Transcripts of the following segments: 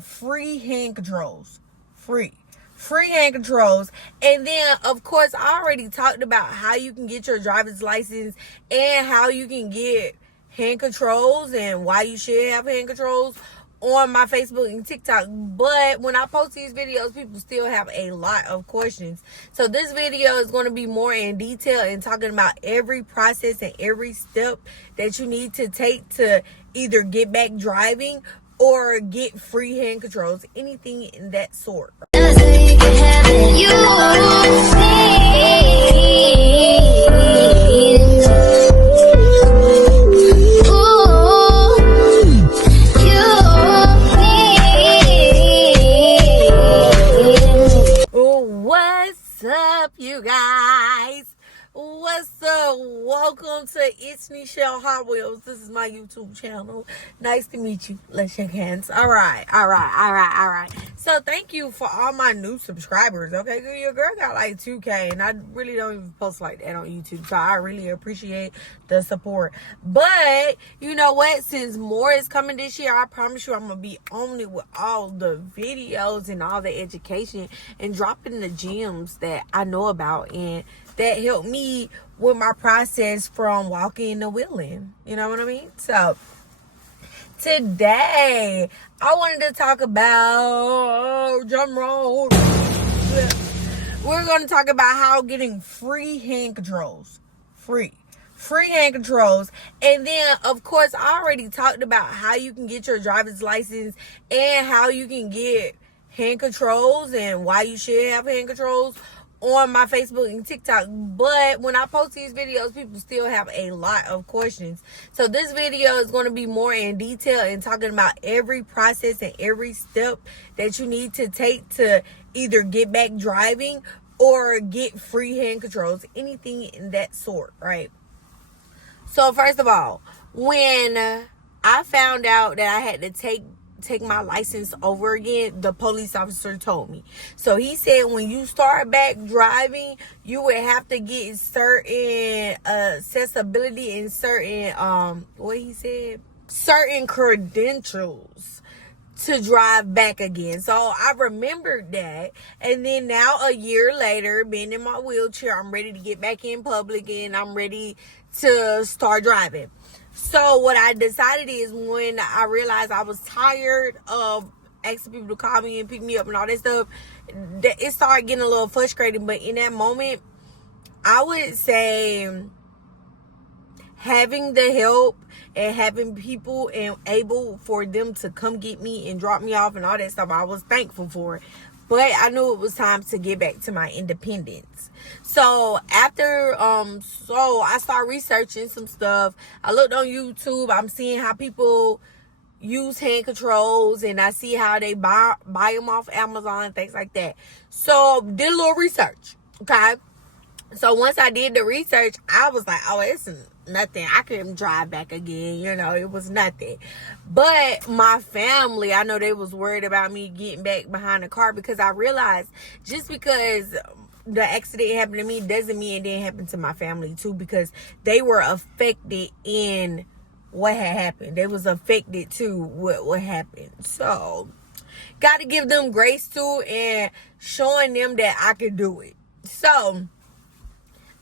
free hand controls. Free hand controls. And then, of course, I already talked about how you can get your driver's license and how you can get hand controls and why you should have hand controls on my Facebook and TikTok. But when I post these videos, people still have a lot of questions. So this video is going to be more in detail and talking about every process and every step that you need to take to either get back driving or get free hand controls, anything in that sort. What's up, you guys? What's up? Welcome to It's Nichelle Hot Wheels. This is my YouTube channel. Nice to meet you. Let's shake hands. All right. So thank you for all my new subscribers. Okay, your girl got like 2K, and I really don't even post like that on YouTube, so I really appreciate the support. But you know what? Since more is coming this year, I promise you I'm gonna be on it with all the videos and all the education and dropping the gems that I know about and that helped me with my process from walking to wheeling. You know what I mean? So today I wanted to talk about drum roll. We're going to talk about how getting free hand controls. Free hand controls. And then, of course, I already talked about how you can get your driver's license and how you can get hand controls and why you should have hand controls on my Facebook and TikTok. But when I post these videos, people still have a lot of questions. So this video is going to be more in detail and talking about every process and every step that you need to take to either get back driving or get free hand controls, anything in that sort, right? So first of all, when I found out that I had to take my license over again, the police officer told me. So he said when you start back driving, you would have to get certain accessibility and certain certain credentials to drive back again. So I remembered that, and then now a year later, being in my wheelchair, I'm ready to get back in public and I'm ready to start driving. So what I decided is, when I realized I was tired of asking people to call me and pick me up and all that stuff, it started getting a little frustrating. But in that moment, I would say having the help and having people and able for them to come get me and drop me off and all that stuff, I was thankful for it. But I knew it was time to get back to my independence. So after, so I started researching some stuff. I looked on YouTube. I'm seeing how people use hand controls, and I see how they buy them off Amazon and things like that. So did a little research. Okay. So once I did the research, I was like, oh, it's nothing. I couldn't drive back again. You know, it was nothing. But my family, I know they was worried about me getting back behind the car, because I realized just because the accident happened to me doesn't mean it didn't happen to my family too, because they were affected in what had happened. They was affected too with what happened. So got to give them grace too and showing them that I could do it. So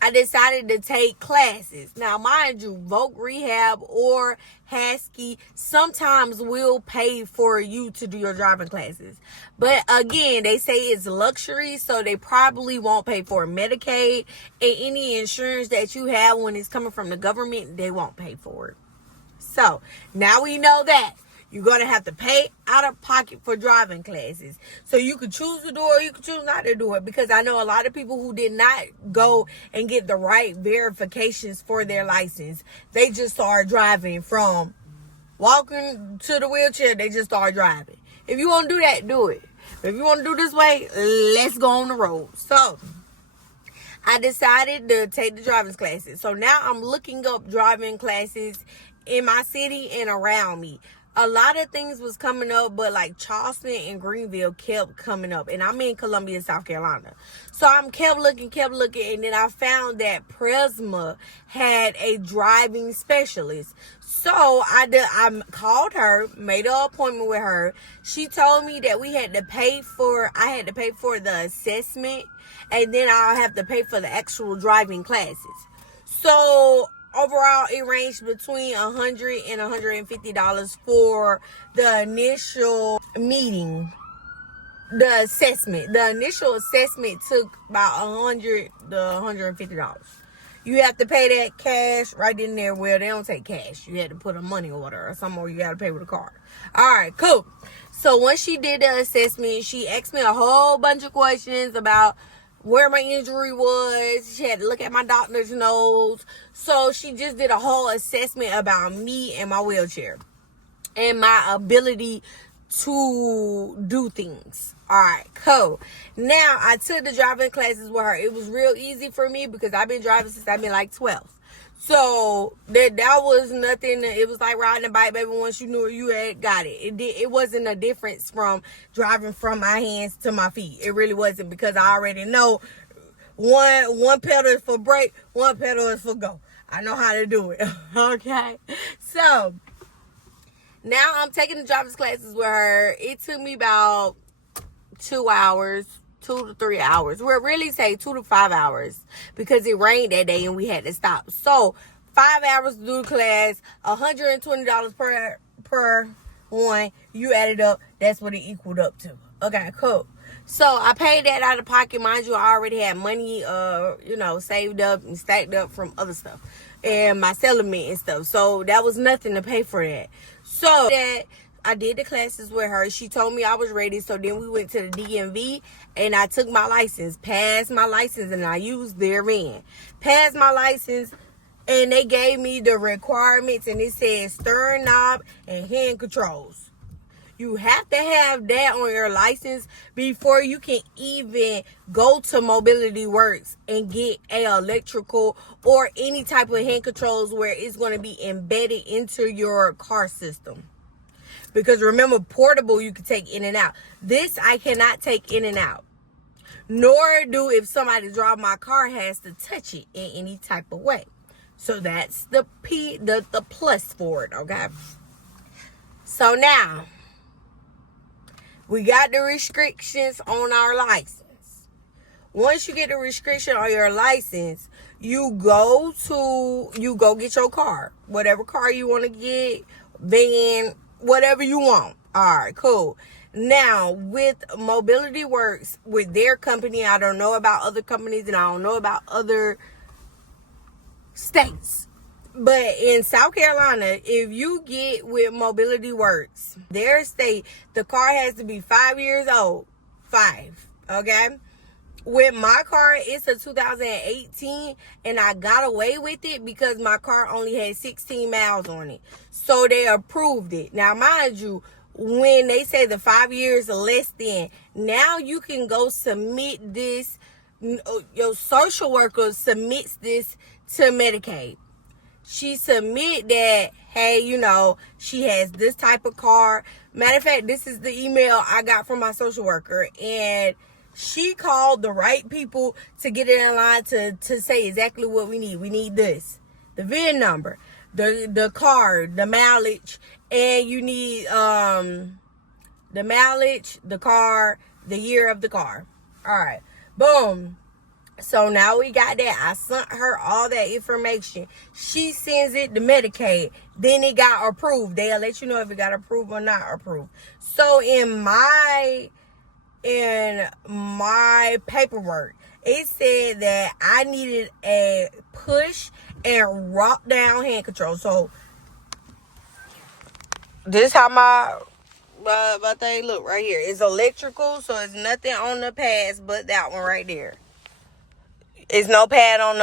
I decided to take classes. Now, mind you, Voc Rehab or HASCI sometimes will pay for you to do your driving classes. But again, they say it's luxury, so they probably won't pay for Medicaid, and any insurance that you have when it's coming from the government, they won't pay for it. So now we know that. You're going to have to pay out of pocket for driving classes. So you could choose to do it or you could choose not to do it. Because I know a lot of people who did not go and get the right verifications for their license. They just started driving from walking to the wheelchair. They just started driving. If you want to do that, do it. If you want to do this way, let's go on the road. So I decided to take the driver's classes. So now I'm looking up driving classes in my city and around me. a lot of things was coming up, but like Charleston and Greenville kept coming up, and I'm in Columbia, South Carolina. So I'm kept looking, and then I found that Presma had a driving specialist. So I called her, made an appointment with her. She told me that I had to pay for the assessment, and then I'll have to pay for the actual driving classes. So overall, it ranged between $100 and $150 for the initial meeting. The assessment. The initial assessment took about $100 to $150. You have to pay that cash right in there. Well, they don't take cash. You had to put a money order or something, or you got to pay with a card. All right, cool. So once she did the assessment, she asked me a whole bunch of questions about where my injury was. She had to look at my doctor's notes. So she just did a whole assessment about me and my wheelchair and my ability to do things. All right, cool. Now, I took the driving classes with her. It was real easy for me because I've been driving since I've been like 12. So that was nothing. It was like riding a bike, baby. Once you knew it, you had got it. It wasn't a difference from driving from my hands to my feet. It really wasn't, because I already know one pedal is for brake, one pedal is for go. I know how to do it. Okay. So now I'm taking the driver's classes with her. It took me about 2 hours, 2 to 3 hours. We'll really say 2 to 5 hours because it rained that day and we had to stop. So 5 hours to do the class, $120 per one. You add it up, that's what it equaled up to. Okay, cool. So I paid that out of pocket. Mind you, I already had money, saved up and stacked up from other stuff and my settlement and stuff. So that was nothing to pay for that. So that I did the classes with her. She told me I was ready. So then we went to the DMV and I took my license, passed my license, and I used their van. Passed my license, and they gave me the requirements, and it says stern knob and hand controls. You have to have that on your license before you can even go to Mobility Works and get a electrical or any type of hand controls where it's going to be embedded into your car system. Because remember, portable you can take in and out. This I cannot take in and out. Nor do if somebody drive my car has to touch it in any type of way. So that's the plus for it, okay? So now we got the restrictions on our license. Once you get the restriction on your license, you go get your car. Whatever car you want to get, van, whatever you want. All right, cool. Now, with Mobility Works, with their company, I don't know about other companies and I don't know about other states. But in South Carolina, if you get with Mobility Works, their state, the car has to be 5 years old. 5, okay? With my car, it's a 2018, and I got away with it because my car only had 16 miles on it. So they approved it. Now, mind you, when they say the 5 years or less than, now you can go submit this. Your social worker submits this to Medicaid. She submit that, hey, she has this type of car. Matter of fact, this is the email I got from my social worker, and she called the right people to get it in line to say exactly what we need. We need this, the VIN number, the car, the mileage, and you need the mileage, the car, the year of the car. All right, boom. So now we got that. I sent her all that information. She sends it to Medicaid. Then it got approved. They'll let you know if it got approved or not approved. So in my paperwork, it said that I needed a push and rock down hand control. So this how my thing look right here. It's electrical, so it's nothing on the pads but that one right there. It's no pad on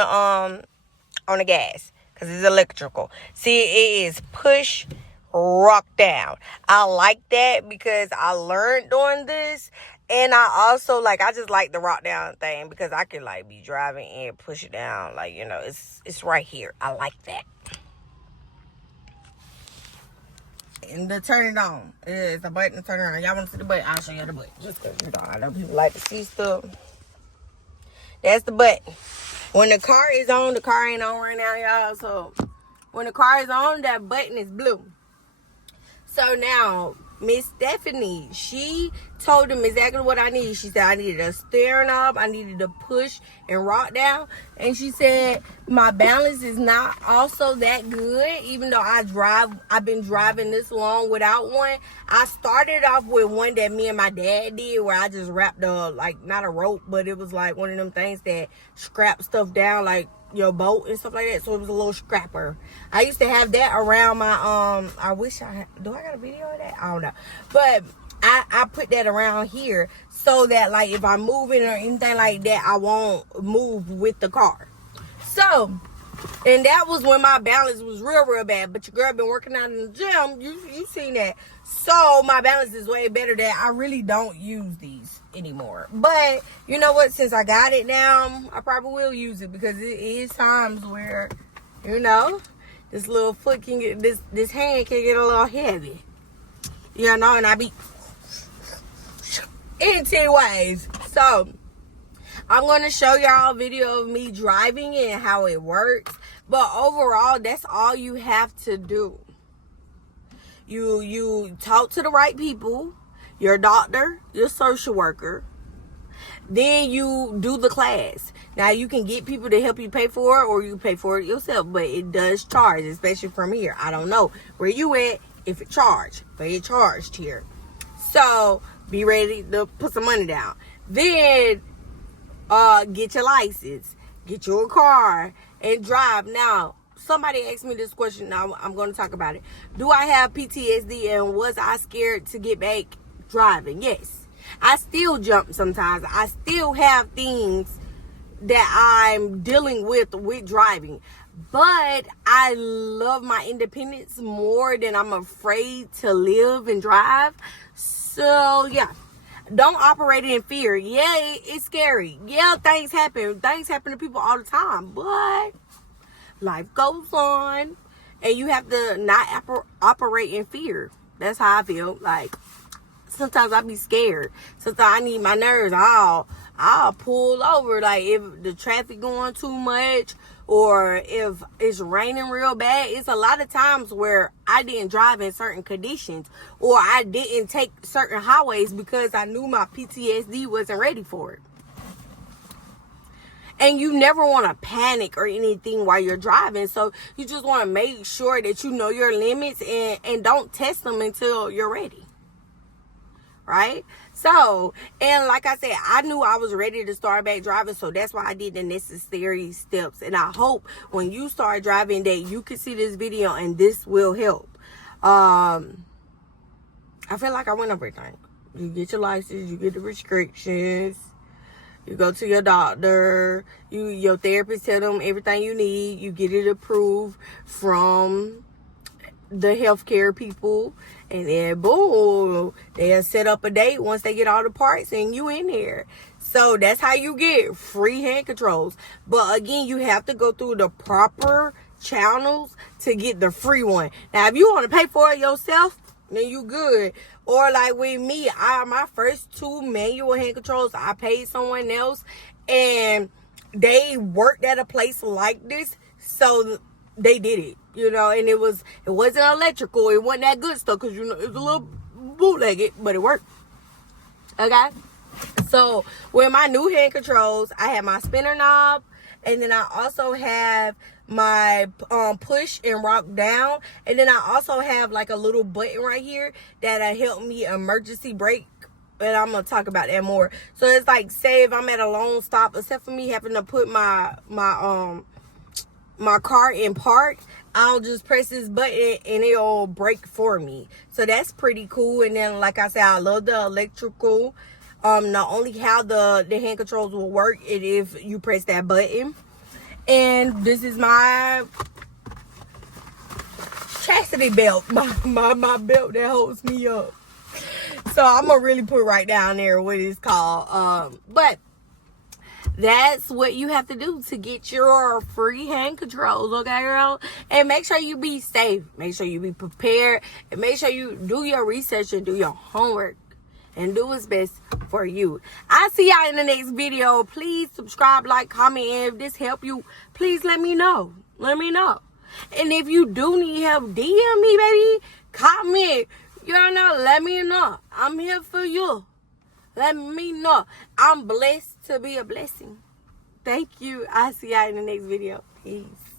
the gas because it's electrical. See, it is push, rock down. I like that because I learned doing this, and I also I just like the rock down thing because I can be driving and push it down. It's right here. I like that. button to turn it on. It's a button to turn it on. Y'all want to see the button? I'll show you the button. Just because, you know, I know people like to see stuff. That's the button. When the car is on, the car ain't on right now, y'all. So when the car is on, that button is blue. So now, Miss Stephanie, she told him exactly what I needed. She said I needed a steering knob, I needed to push and rock down. And she said my balance is not also that good, even though I've been driving this long without one. I started off with one that me and my dad did, where I just wrapped not a rope, but it was like one of them things that scrap stuff down, like your boat and stuff like that. So it was a little scrapper. I used to have that around my I wish I had, do I got a video of that? I don't know, but I put that around here so that, like, if I'm moving or anything like that, I won't move with the car. So, and that was when my balance was real bad. But your girl been working out in the gym. You seen that. So my balance is way better. That I really don't use these anymore. But you know what? Since I got it now, I probably will use it, because it is times where, you know, this little foot can get, this hand can get a little heavy. You know, and I be in 10 ways. So I'm going to show y'all a video of me driving and how it works. But overall, that's all you have to do. You talk to the right people, your doctor, your social worker. Then you do the class. Now, you can get people to help you pay for it, or you pay for it yourself. But it does charge, especially from here. I don't know where you at, if it charged. But it charged here. So be ready to put some money down. Then get your license, get your car, and drive. Now, somebody asked me this question. Now I'm going to talk about it. Do I have PTSD, and was I scared to get back driving? Yes. I still jump sometimes. I still have things that I'm dealing with driving. But I love my independence more than I'm afraid to live and drive. So, yeah. Don't operate in fear. Yeah, it's scary. Yeah, things happen. Things happen to people all the time. But life goes on. And you have to not operate in fear. That's how I feel. Like, sometimes I be scared. Sometimes I need my nerves. I'll pull over. Like, if the traffic going too much, or if it's raining real bad. It's a lot of times where I didn't drive in certain conditions, or I didn't take certain highways because I knew my PTSD wasn't ready for it. And you never want to panic or anything while you're driving. So you just want to make sure that you know your limits and don't test them until you're ready. Right? So, and like I said, I knew I was ready to start back driving, so that's why I did the necessary steps. And I hope when you start driving that you can see this video and this will help. I feel like I went over everything. You get your license, you get the restrictions, you go to your doctor, your therapist tell them everything you need, you get it approved from the healthcare people, and then boom, they'll set up a date once they get all the parts and you in there. So that's how you get free hand controls. But again, you have to go through the proper channels to get the free one. Now, if you want to pay for it yourself, then you good. Or like with me, my first 2 manual hand controls, I paid someone else, and they worked at a place like this, so they did it. You know, and it wasn't electrical. It wasn't that good stuff, because, you know, it was a little bootlegged, but it worked. Okay? So, with my new hand controls, I have my spinner knob, and then I also have my push and rock down, and then I also have like a little button right here that'll help me emergency brake. And I'm going to talk about that more. So, it's like, say if I'm at a long stop, except for me having to put my car in park, I'll just press this button and it'll brake for me. So that's pretty cool. And then, like I said, I love the electrical. Not only how the hand controls will work, if you press that button. And this is my chastity belt, my belt that holds me up. So I'm gonna really put right down there what it's called. But That's what you have to do to get your free hand controls, okay, girl? And make sure you be safe. Make sure you be prepared. And make sure you do your research and do your homework. And do what's best for you. I'll see y'all in the next video. Please subscribe, like, comment. And if this helped you, please let me know. Let me know. And if you do need help, DM me, baby. Comment. You know, let me know. I'm here for you. Let me know. I'm blessed to be a blessing. Thank you. I'll see y'all in the next video. Peace.